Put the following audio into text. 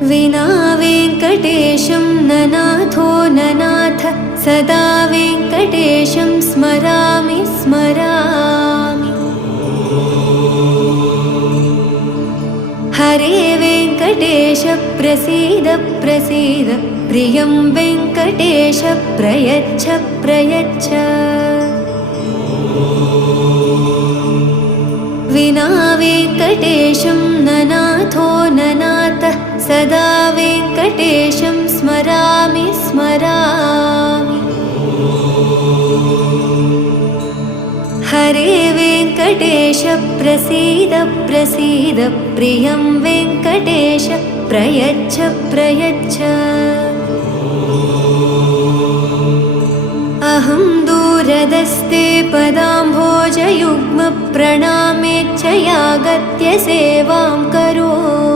विना वेङ्कटेशं ननाथो ननाथ सदा वेङ्कटेशं स्मरामि स्मरामि। हरे वेङ्कटेश प्रसीद प्रसीद प्रियं वेङ्कटेश प्रयच्छ प्रयच्छ। विना वेङ्कटेशं ननाथो ननाथ सदा वेङ्कटेशं स्मरामि स्मरामि। हरे वेङ्कटेश प्रसीद प्रसीद प्रियं वेङ्कटेश प्रयच्छ प्रयच्छ। अहं दूरदस्ते पदाम्भोजयुग्म प्रणामेच्छयागत्य सेवां करोमि।